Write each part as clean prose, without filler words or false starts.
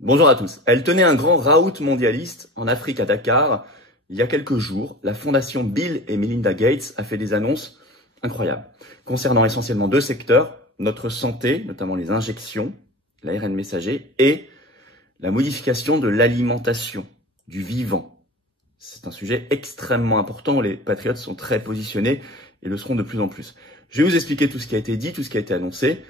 Bonjour à tous. Elle tenait un grand raout mondialiste en Afrique à Dakar. Il y a quelques jours, la fondation Bill et Melinda Gates a fait des annonces incroyables concernant essentiellement deux secteurs, notre santé, notamment les injections, l'ARN messager, et la modification de l'alimentation, du vivant. C'est un sujet extrêmement important où les patriotes sont très positionnés et le seront de plus en plus. Je vais vous expliquer tout ce qui a été dit, tout ce qui a été annoncé.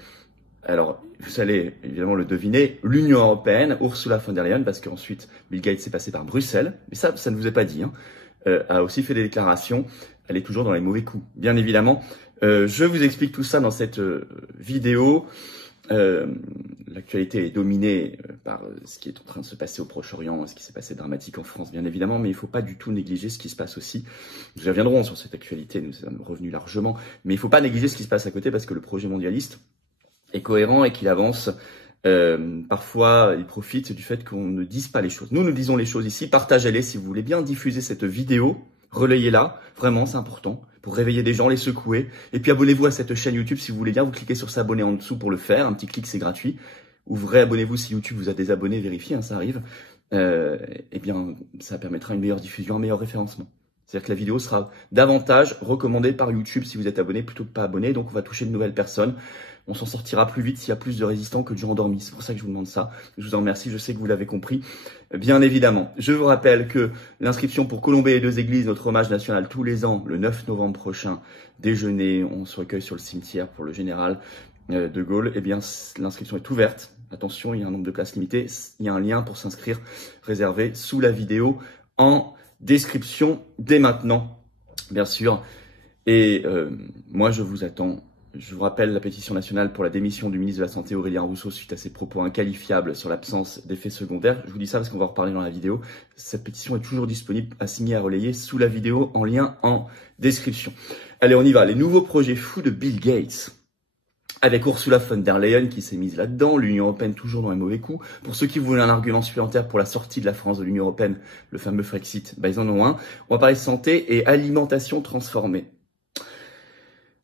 Alors, vous allez évidemment le deviner, l'Union européenne, Ursula von der Leyen, parce qu'ensuite Bill Gates est passé par Bruxelles, mais ça ne vous est pas dit, a aussi fait des déclarations. Elle est toujours dans les mauvais coups, bien évidemment. Je vous explique tout ça dans cette vidéo. L'actualité est dominée par ce qui est en train de se passer au Proche-Orient, ce qui s'est passé dramatique en France, bien évidemment, mais il ne faut pas du tout négliger ce qui se passe aussi. Nous reviendrons sur cette actualité, nous sommes revenus largement, mais il ne faut pas négliger ce qui se passe à côté parce que le projet mondialiste est cohérent et qu'il avance. Parfois, il profite du fait qu'on ne dise pas les choses. Nous disons les choses ici, partagez-les si vous voulez bien diffuser cette vidéo, relayez-la, vraiment c'est important, pour réveiller des gens, les secouer. Et puis abonnez-vous à cette chaîne YouTube si vous voulez bien, vous cliquez sur s'abonner en dessous pour le faire, un petit clic c'est gratuit. Ou réabonnez-vous si YouTube vous a des abonnés, vérifiez, ça arrive. Eh bien, ça permettra une meilleure diffusion, un meilleur référencement. C'est-à-dire que la vidéo sera davantage recommandée par YouTube si vous êtes abonné plutôt que pas abonné, donc on va toucher de nouvelles personnes. On s'en sortira plus vite s'il y a plus de résistants que de gens endormis. C'est pour ça que je vous demande ça. Je vous en remercie, je sais que vous l'avez compris. Bien évidemment, je vous rappelle que l'inscription pour colomber les deux églises, notre hommage national tous les ans, le 9 novembre prochain, déjeuner, on se recueille sur le cimetière pour le général de Gaulle, eh bien l'inscription est ouverte. Attention, il y a un nombre de places limitées. Il y a un lien pour s'inscrire réservé sous la vidéo en description dès maintenant, bien sûr. Et moi, je vous attends. Je vous rappelle la pétition nationale pour la démission du ministre de la Santé Aurélien Rousseau suite à ses propos inqualifiables sur l'absence d'effets secondaires. Je vous dis ça parce qu'on va en reparler dans la vidéo. Cette pétition est toujours disponible à signer, à relayer sous la vidéo en lien en description. Allez, on y va. Les nouveaux projets fous de Bill Gates. Avec Ursula von der Leyen qui s'est mise là-dedans, l'Union européenne toujours dans les mauvais coups. Pour ceux qui voulaient un argument supplémentaire pour la sortie de la France de l'Union européenne, le fameux Frexit, ils en ont un. On va parler de santé et alimentation transformée.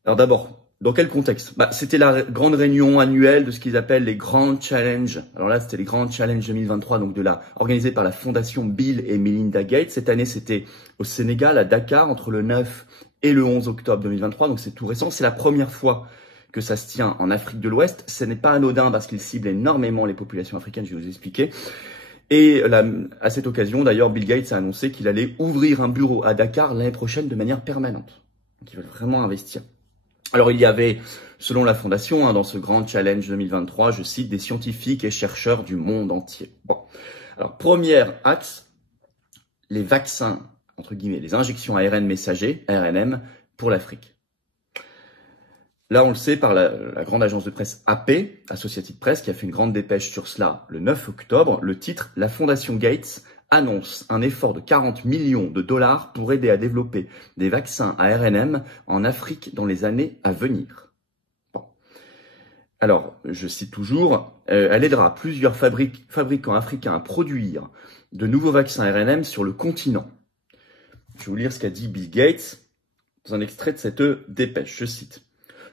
Alors d'abord, dans quel contexte? C'était la grande réunion annuelle de ce qu'ils appellent les Grand Challenges. Alors là, c'était les Grand Challenges 2023, donc organisé par la fondation Bill et Melinda Gates. Cette année, c'était au Sénégal, à Dakar, entre le 9 et le 11 octobre 2023. Donc c'est tout récent. C'est la première fois que ça se tient en Afrique de l'Ouest. Ce n'est pas anodin parce qu'il cible énormément les populations africaines, je vais vous expliquer. Et à cette occasion, d'ailleurs, Bill Gates a annoncé qu'il allait ouvrir un bureau à Dakar l'année prochaine de manière permanente. Donc ils veulent vraiment investir. Alors il y avait, selon la fondation, dans ce grand challenge 2023, je cite, des scientifiques et chercheurs du monde entier. Bon, alors premier axe, les vaccins, entre guillemets, les injections ARN messager, ARNM, pour l'Afrique. Là, on le sait par la grande agence de presse AP, Associated Press, qui a fait une grande dépêche sur cela le 9 octobre. Le titre, la fondation Gates annonce un effort de 40 millions de dollars pour aider à développer des vaccins ARNM en Afrique dans les années à venir. Bon. Alors, je cite toujours, elle aidera plusieurs fabricants africains à produire de nouveaux vaccins ARNM sur le continent. Je vais vous lire ce qu'a dit Bill Gates dans un extrait de cette dépêche, je cite.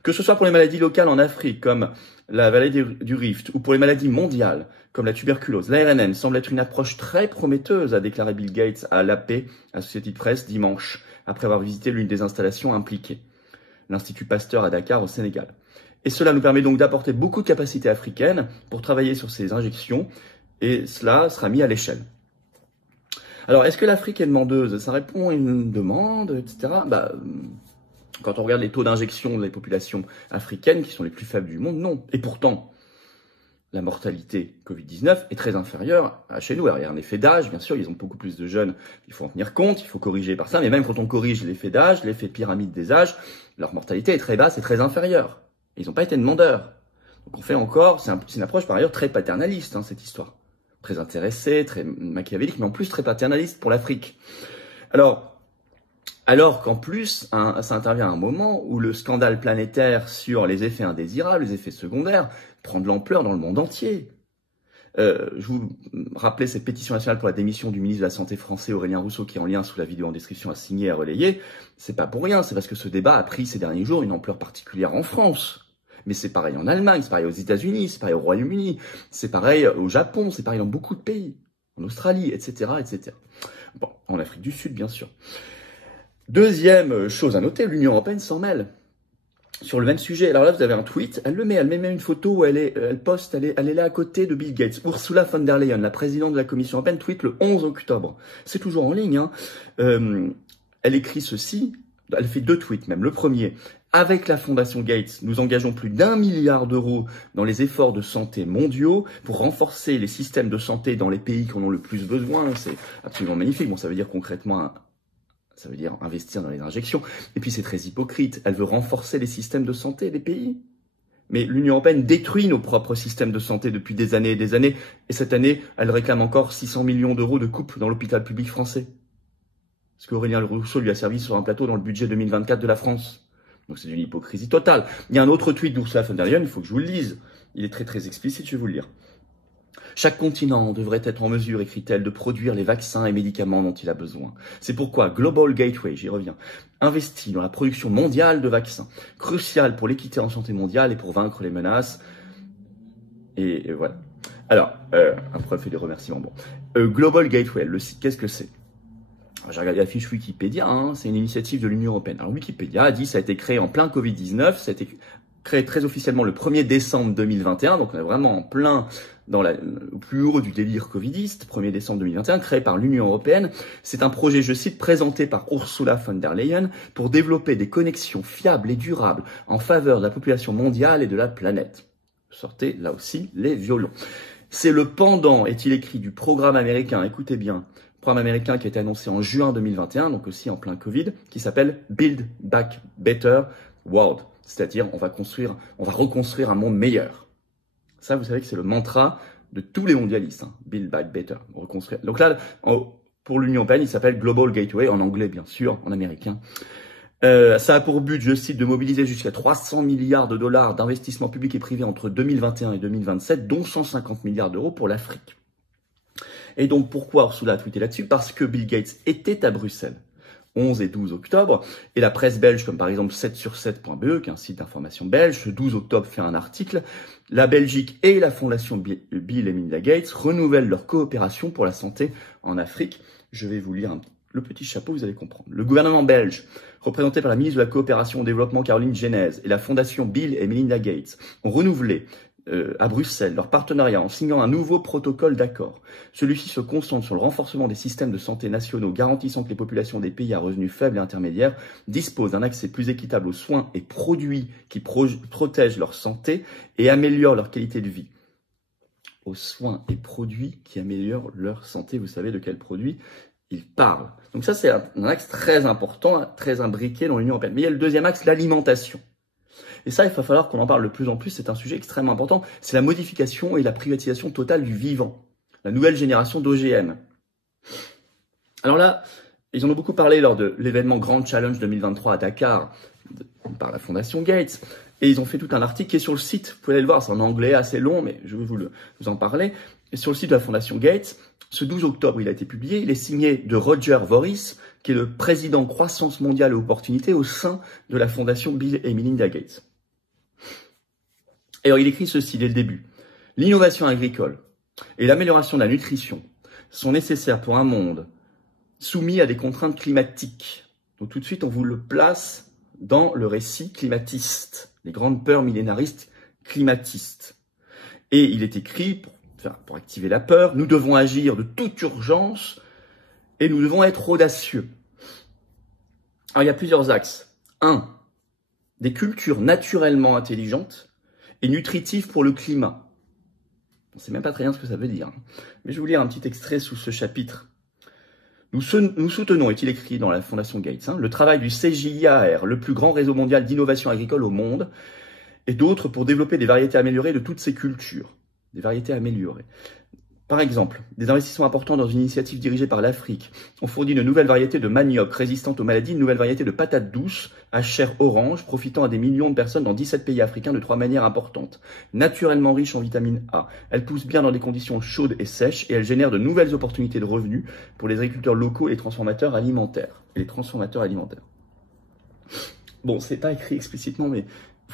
Que ce soit pour les maladies locales en Afrique, comme la vallée du Rift, ou pour les maladies mondiales, comme la tuberculose, l'ARNM semble être une approche très prometteuse, a déclaré Bill Gates à l'AP, Associated Press, dimanche, après avoir visité l'une des installations impliquées, l'Institut Pasteur à Dakar, au Sénégal. Et cela nous permet donc d'apporter beaucoup de capacités africaines pour travailler sur ces injections, et cela sera mis à l'échelle. Alors, est-ce que l'Afrique est demandeuse? Ça répond à une demande, etc. Quand on regarde les taux d'injection des populations africaines, qui sont les plus faibles du monde, non. Et pourtant, la mortalité Covid-19 est très inférieure à chez nous. Alors, il y a un effet d'âge, bien sûr, ils ont beaucoup plus de jeunes, il faut en tenir compte, il faut corriger par ça, mais même quand on corrige l'effet d'âge, l'effet pyramide des âges, leur mortalité est très basse et très inférieure. Ils n'ont pas été demandeurs. Donc on fait encore, c'est une approche par ailleurs très paternaliste, cette histoire. Très intéressée, très machiavélique, mais en plus très paternaliste pour l'Afrique. Alors qu'en plus, ça intervient à un moment où le scandale planétaire sur les effets indésirables, les effets secondaires, prend de l'ampleur dans le monde entier. Je vous rappelais cette pétition nationale pour la démission du ministre de la Santé français Aurélien Rousseau, qui est en lien sous la vidéo en description à signer et à relayer. C'est pas pour rien, c'est parce que ce débat a pris ces derniers jours une ampleur particulière en France. Mais c'est pareil en Allemagne, c'est pareil aux États-Unis, c'est pareil au Royaume-Uni, c'est pareil au Japon, c'est pareil dans beaucoup de pays, en Australie, etc., etc. Bon, en Afrique du Sud, bien sûr. Deuxième chose à noter, l'Union européenne s'en mêle sur le même sujet. Alors là, vous avez un tweet, elle met même une photo où elle est là à côté de Bill Gates. Ursula von der Leyen, la présidente de la Commission européenne, tweet le 11 octobre. C'est toujours en ligne, hein. Elle écrit ceci, elle fait 2 tweets même. Le premier, avec la Fondation Gates, nous engageons plus d'1 milliard d'euros dans les efforts de santé mondiaux pour renforcer les systèmes de santé dans les pays qui en ont le plus besoin. C'est absolument magnifique. Bon, ça veut dire concrètement, ça veut dire investir dans les injections. Et puis c'est très hypocrite. Elle veut renforcer les systèmes de santé des pays. Mais l'Union européenne détruit nos propres systèmes de santé depuis des années et des années. Et cette année, elle réclame encore 600 millions d'euros de coupes dans l'hôpital public français. Ce qu'Aurélien Rousseau lui a servi sur un plateau dans le budget 2024 de la France. Donc c'est une hypocrisie totale. Il y a un autre tweet d'Ursula von der Leyen, il faut que je vous le lise. Il est très très explicite, je vais vous le lire. Chaque continent devrait être en mesure, écrit-elle, de produire les vaccins et médicaments dont il a besoin. C'est pourquoi Global Gateway, j'y reviens, investit dans la production mondiale de vaccins, crucial pour l'équité en santé mondiale et pour vaincre les menaces. Et voilà. Alors, après, elle fait des remerciements. Bon. Global Gateway, le site, qu'est-ce que c'est? J'ai regardé la fiche Wikipédia, hein, c'est une initiative de l'Union européenne. Alors Wikipédia a dit que ça a été créé en plein Covid-19, ça a été créé très officiellement le 1er décembre 2021, donc on est vraiment en plein au plus haut du délire covidiste, 1er décembre 2021, créé par l'Union européenne. C'est un projet, je cite, présenté par Ursula von der Leyen pour développer des connexions fiables et durables en faveur de la population mondiale et de la planète. Sortez là aussi les violons. C'est le pendant, est-il écrit, du programme américain, écoutez bien, programme américain qui a été annoncé en juin 2021, donc aussi en plein Covid, qui s'appelle Build Back Better World. C'est-à-dire, on va reconstruire un monde meilleur. Ça, vous savez que c'est le mantra de tous les mondialistes, hein. Build Back Better, reconstruire. Donc là, pour l'Union européenne, il s'appelle Global Gateway, en anglais bien sûr, en américain. Ça a pour but, je cite, de mobiliser jusqu'à 300 milliards de dollars d'investissements publics et privés entre 2021 et 2027, dont 150 milliards d'euros pour l'Afrique. Et donc, pourquoi Ursula a tweeté là-dessus? Parce que Bill Gates était à Bruxelles, 11 et 12 octobre, et la presse belge, comme par exemple 7sur7.be, qui est un site d'information belge, le 12 octobre fait un article, la Belgique et la fondation Bill et Melinda Gates renouvellent leur coopération pour la santé en Afrique. Je vais vous lire le petit chapeau, vous allez comprendre. Le gouvernement belge, représenté par la ministre de la Coopération au Développement Caroline Genèse, et la fondation Bill et Melinda Gates, ont renouvelé à Bruxelles leur partenariat en signant un nouveau protocole d'accord. Celui-ci se concentre sur le renforcement des systèmes de santé nationaux, garantissant que les populations des pays à revenus faibles et intermédiaires disposent d'un accès plus équitable aux soins et produits qui protègent leur santé et améliorent leur qualité de vie. Aux soins et produits qui améliorent leur santé, vous savez de quels produits il parle. Donc ça, c'est un axe très important, très imbriqué dans l'Union européenne. Mais il y a le deuxième axe, l'alimentation. Et ça, il va falloir qu'on en parle de plus en plus, c'est un sujet extrêmement important, c'est la modification et la privatisation totale du vivant, la nouvelle génération d'OGM. Alors là, ils en ont beaucoup parlé lors de l'événement Grand Challenge 2023 à Dakar, par la Fondation Gates, et ils ont fait tout un article qui est sur le site, vous pouvez aller le voir, c'est en anglais assez long, mais je vais vous en parler. Et sur le site de la Fondation Gates, ce 12 octobre, il a été publié, il est signé de Roger Voris, qui est le président croissance mondiale et opportunité au sein de la Fondation Bill et Melinda Gates. Et alors, il écrit ceci dès le début. L'innovation agricole et l'amélioration de la nutrition sont nécessaires pour un monde soumis à des contraintes climatiques. Donc tout de suite, on vous le place dans le récit climatiste, les grandes peurs millénaristes climatistes. Et il est écrit, pour activer la peur, nous devons agir de toute urgence et nous devons être audacieux. Alors, il y a plusieurs axes. 1. Des cultures naturellement intelligentes et nutritives pour le climat. On ne sait même pas très bien ce que ça veut dire. Mais je vais vous lire un petit extrait sous ce chapitre. Nous soutenons, est-il écrit dans la Fondation Gates, le travail du CGIAR, le plus grand réseau mondial d'innovation agricole au monde, et d'autres pour développer des variétés améliorées de toutes ces cultures. Des variétés améliorées. Par exemple, des investissements importants dans une initiative dirigée par l'Afrique ont fourni de nouvelles variétés de manioc résistantes aux maladies, de nouvelles variétés de patates douces à chair orange, profitant à des millions de personnes dans 17 pays africains de 3 manières importantes. Naturellement riches en vitamine A, elles poussent bien dans des conditions chaudes et sèches et elles génèrent de nouvelles opportunités de revenus pour les agriculteurs locaux et les transformateurs alimentaires. Bon, c'est pas écrit explicitement, mais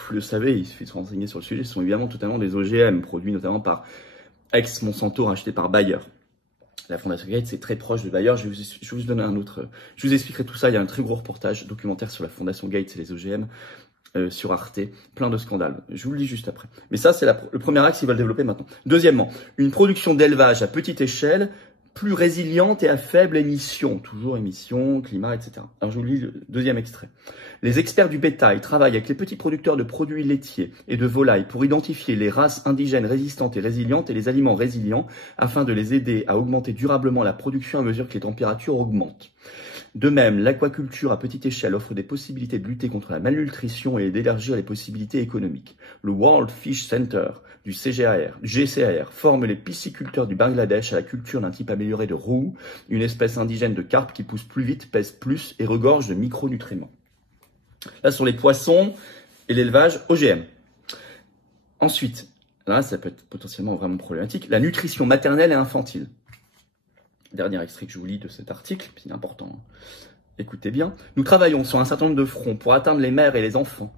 vous le savez, il suffit de se renseigner sur le sujet, ce sont évidemment totalement des OGM, produits notamment par ex-Monsanto, racheté par Bayer. La Fondation Gates est très proche de Bayer. Je vais vous donner un autre. Je vous expliquerai tout ça. Il y a un très gros reportage documentaire sur la Fondation Gates et les OGM sur Arte. Plein de scandales. Je vous le dis juste après. Mais ça, c'est le premier axe qu'ils veulent développer maintenant. Deuxièmement, une production d'élevage à petite échelle, plus résiliente et à faible émission. Toujours émissions, climat, etc. Alors, je vous lis le deuxième extrait. Les experts du bétail travaillent avec les petits producteurs de produits laitiers et de volailles pour identifier les races indigènes résistantes et résilientes et les aliments résilients afin de les aider à augmenter durablement la production à mesure que les températures augmentent. De même, l'aquaculture à petite échelle offre des possibilités de lutter contre la malnutrition et d'élargir les possibilités économiques. Le World Fish Center du GCAR forme les pisciculteurs du Bangladesh à la culture d'un type amélioré de roux, une espèce indigène de carpe qui pousse plus vite, pèse plus et regorge de micronutriments. Là, sur les poissons et l'élevage OGM. Ensuite, là, ça peut être potentiellement vraiment problématique, la nutrition maternelle et infantile. Dernier extrait que je vous lis de cet article, c'est important. Écoutez bien. Nous travaillons sur un certain nombre de fronts pour atteindre les mères et les enfants,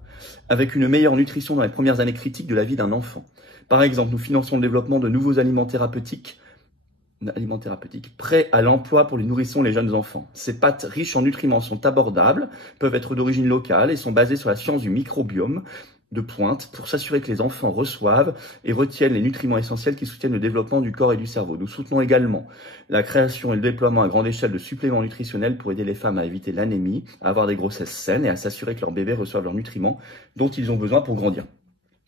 avec une meilleure nutrition dans les premières années critiques de la vie d'un enfant. Par exemple, nous finançons le développement de nouveaux aliments thérapeutiques prêts à l'emploi pour les nourrissons et les jeunes enfants. Ces pâtes riches en nutriments sont abordables, peuvent être d'origine locale et sont basées sur la science du microbiome de pointe pour s'assurer que les enfants reçoivent et retiennent les nutriments essentiels qui soutiennent le développement du corps et du cerveau. Nous soutenons également la création et le déploiement à grande échelle de suppléments nutritionnels pour aider les femmes à éviter l'anémie, à avoir des grossesses saines et à s'assurer que leurs bébés reçoivent leurs nutriments dont ils ont besoin pour grandir.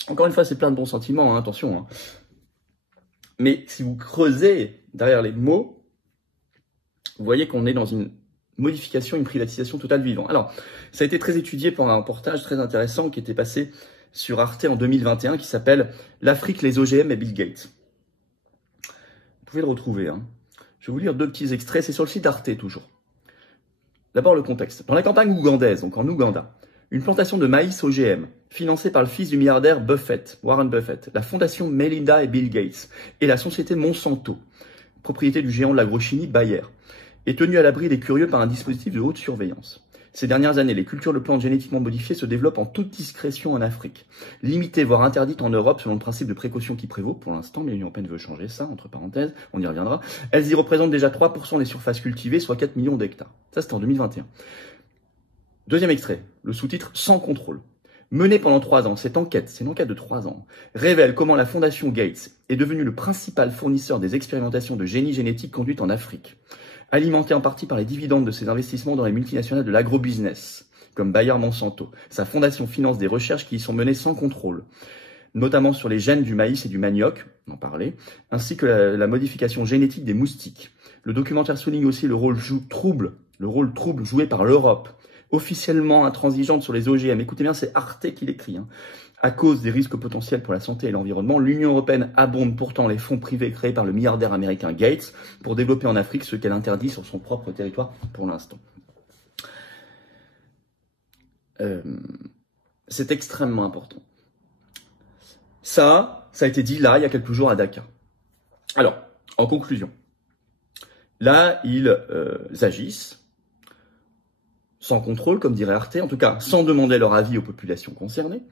Encore une fois, c'est plein de bons sentiments, hein, attention. Hein. Mais si vous creusez derrière les mots, vous voyez qu'on est dans une modification, une privatisation totale du vivant. Alors, ça a été très étudié par un reportage très intéressant qui était passé sur Arte en 2021 qui s'appelle « L'Afrique, les OGM et Bill Gates ». Vous pouvez le retrouver. Hein. Je vais vous lire deux petits extraits, c'est sur le site Arte toujours. D'abord le contexte. Dans la campagne ougandaise, donc en Ouganda, une plantation de maïs OGM, financée par le fils du milliardaire Buffett, Warren Buffett, la fondation Melinda et Bill Gates et la société Monsanto, propriété du géant de l'agrochimie Bayer, est tenue à l'abri des curieux par un dispositif de haute surveillance. Ces dernières années, les cultures de plantes génétiquement modifiées se développent en toute discrétion en Afrique. Limitées, voire interdites en Europe selon le principe de précaution qui prévaut pour l'instant, mais l'Union européenne veut changer ça, entre parenthèses, on y reviendra. Elles y représentent déjà 3% des surfaces cultivées, soit 4 millions d'hectares. Ça, c'était en 2021. Deuxième extrait, le sous-titre « Sans contrôle ». Menée pendant 3 ans, cette enquête, c'est une enquête de 3 ans, révèle comment la Fondation Gates est devenue le principal fournisseur des expérimentations de génie génétique conduites en Afrique, alimentée en partie par les dividendes de ses investissements dans les multinationales de l'agrobusiness, comme Bayer Monsanto. Sa fondation finance des recherches qui y sont menées sans contrôle, notamment sur les gènes du maïs et du manioc, on en parlait, ainsi que la modification génétique des moustiques. Le documentaire souligne aussi le rôle trouble joué par l'Europe, officiellement intransigeante sur les OGM. Écoutez bien, c'est Arte qui l'écrit. Hein. À cause des risques potentiels pour la santé et l'environnement, l'Union européenne abonde pourtant les fonds privés créés par le milliardaire américain Gates pour développer en Afrique ce qu'elle interdit sur son propre territoire pour l'instant. C'est extrêmement important. Ça a été dit là, il y a quelques jours à Dakar. Alors, en conclusion, là, ils agissent sans contrôle, comme dirait Arte, en tout cas sans demander leur avis aux populations concernées,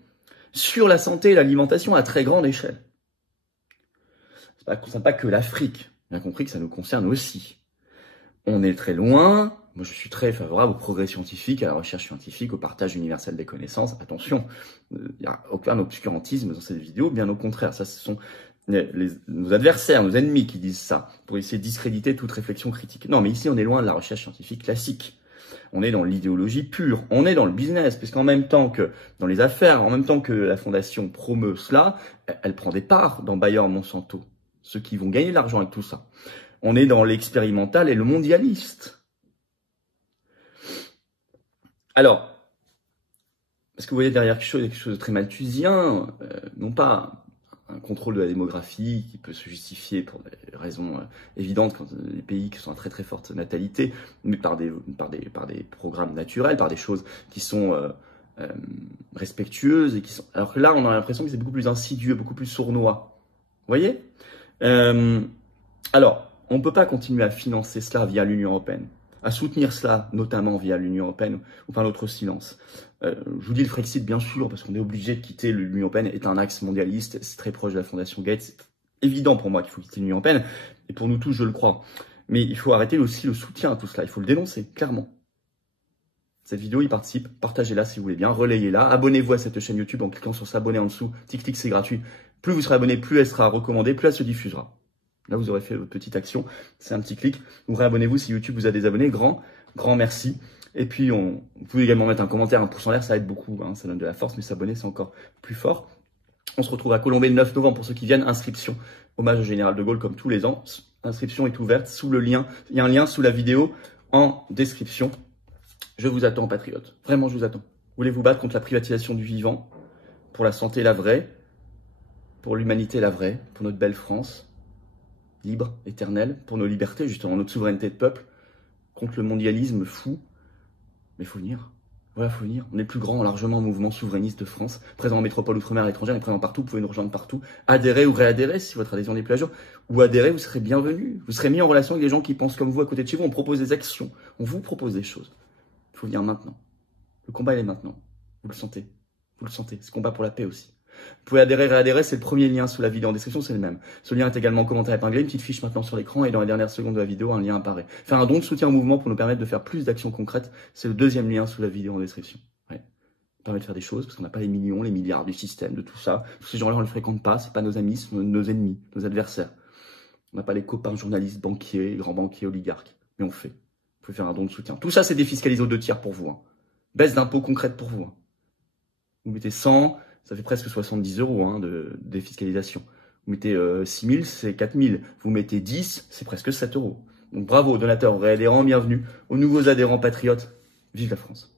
sur la santé et l'alimentation à très grande échelle. Ça ne concerne pas que l'Afrique, bien compris que ça nous concerne aussi. On est très loin, moi je suis très favorable au progrès scientifique, à la recherche scientifique, au partage universel des connaissances. Attention, il n'y a aucun obscurantisme dans cette vidéo, bien au contraire, ça ce sont nos adversaires, nos ennemis qui disent ça, pour essayer de discréditer toute réflexion critique. Non, mais ici on est loin de la recherche scientifique classique. On est dans l'idéologie pure, on est dans le business, puisqu'en même temps que dans les affaires, en même temps que la fondation promeut cela, elle prend des parts dans Bayer Monsanto, ceux qui vont gagner de l'argent avec tout ça. On est dans l'expérimental et le mondialiste. Alors, est-ce que vous voyez derrière quelque chose de très malthusien, non pas un contrôle de la démographie qui peut se justifier pour des raisons évidentes quand des pays qui sont à très très forte natalité, mais par des programmes naturels, par des choses qui sont respectueuses et qui sont. Alors que là, on a l'impression que c'est beaucoup plus insidieux, beaucoup plus sournois. Vous voyez ? Alors, on ne peut pas continuer à financer cela via l'Union européenne, à soutenir cela notamment via l'Union européenne ou par notre silence. Je vous dis le Frexit, bien sûr, parce qu'on est obligé de quitter l'Union européenne, est un axe mondialiste, c'est très proche de la Fondation Gates, c'est évident pour moi qu'il faut quitter l'Union européenne, et pour nous tous, je le crois. Mais il faut arrêter aussi le soutien à tout cela, il faut le dénoncer, clairement. Cette vidéo y participe, partagez-la si vous voulez bien, relayez-la, abonnez-vous à cette chaîne YouTube en cliquant sur s'abonner en dessous, tic-tic, c'est gratuit. Plus vous serez abonné, plus elle sera recommandée, plus elle se diffusera. Là, vous aurez fait votre petite action, c'est un petit clic. Vous réabonnez-vous si YouTube vous a des abonnés, grand merci. Et puis, vous pouvez également mettre un commentaire, un pouce en l'air, ça aide beaucoup, hein, ça donne de la force, mais s'abonner, c'est encore plus fort. On se retrouve à Colombey le 9 novembre pour ceux qui viennent. Inscription, hommage au général de Gaulle comme tous les ans. L'inscription est ouverte sous le lien. Il y a un lien sous la vidéo en description. Je vous attends, patriotes. Vraiment, je vous attends. Voulez-vous battre contre la privatisation du vivant, pour la santé, la vraie, pour l'humanité, la vraie, pour notre belle France, libre, éternelle, pour nos libertés, justement, notre souveraineté de peuple, contre le mondialisme fou. Mais il faut venir. Voilà, il faut venir. On est le plus grand, largement, mouvement souverainiste de France, présent en métropole, outre-mer, à l'étranger, on est présent partout, vous pouvez nous rejoindre partout. Adhérez ou réadhérez si votre adhésion n'est plus à jour. Ou adhérez, vous serez bienvenus. Vous serez mis en relation avec des gens qui pensent comme vous à côté de chez vous. On propose des actions. On vous propose des choses. Il faut venir maintenant. Le combat, il est maintenant. Vous le sentez. Vous le sentez. Ce combat pour la paix aussi. Vous pouvez adhérer, réadhérer, c'est le premier lien sous la vidéo en description, c'est le même. Ce lien est également en commentaire épinglé, une petite fiche maintenant sur l'écran et dans les dernières secondes de la vidéo, un lien apparaît. Faire un don de soutien au mouvement pour nous permettre de faire plus d'actions concrètes, c'est le deuxième lien sous la vidéo en description. Ouais. Ça permet de faire des choses parce qu'on n'a pas les millions, les milliards du système, de tout ça. Tous ces gens-là, on ne les fréquente pas, c'est pas nos amis, c'est nos ennemis, nos adversaires. On n'a pas les copains journalistes, banquiers, grands banquiers, oligarques. Mais on fait. Vous pouvez faire un don de soutien. Tout ça, c'est défiscalisé aux 2 tiers pour vous. Hein. Baisse d'impôts concrète pour vous. Hein. Vous mettez 100, ça fait presque 70 € hein, de défiscalisation. Vous mettez 6 000, c'est 4 000. Vous mettez 10, c'est presque 7 €. Donc bravo aux donateurs, aux réadhérents, bienvenue aux nouveaux adhérents patriotes. Vive la France.